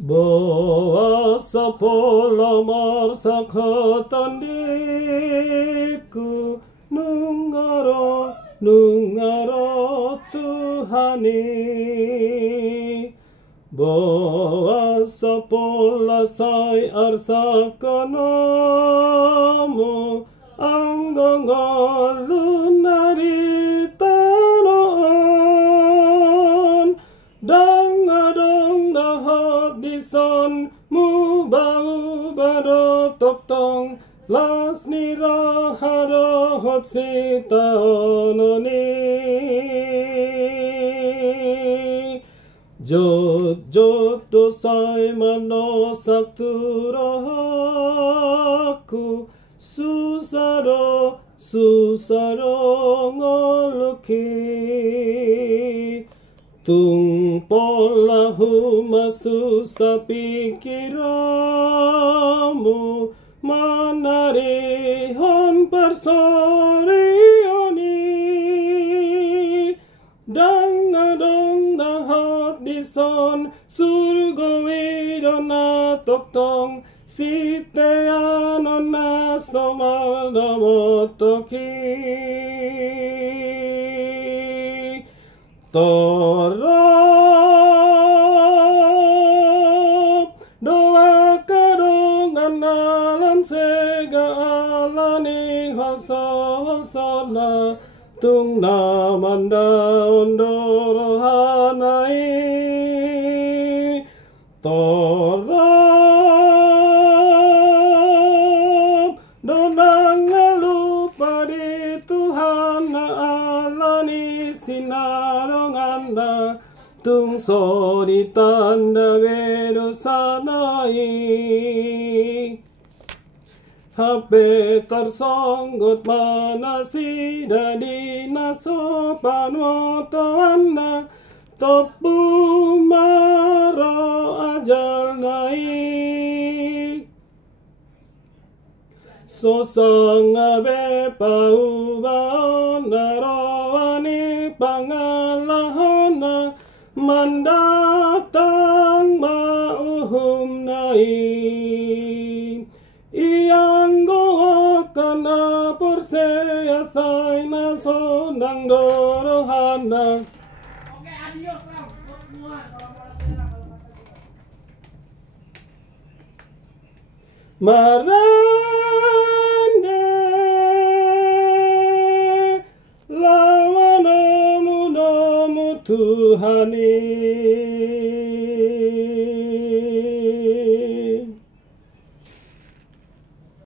Bawa pola marsa khatandiku nungaro Tuhani bawa pola sai arsa konomu anggongalun naritanon dangadong dahat dison mu bau baro toktong las nira harahot sita ononi jod dosai mano sakturaku susaro ngoluki tung pola humasu sapikiramu manarihon persorioni dangadong dahat dison surga widona toktong siteanon na somadamotoki torop doa kadongan alam sega alani halsana tung namanda ondorohanai torop donang lupa di Tuhan na alani sinarong anda tung sori tanda vedo sanai hape tarsonggot manasi dadi naso panoto anda topu maro ajal nai sosang abe paubao narawani pangalahana mandatang mauhum nai iyang goa kana porseya say na sonang dorohana. Oke, adios Sam. Marande lawan nomu Tuhani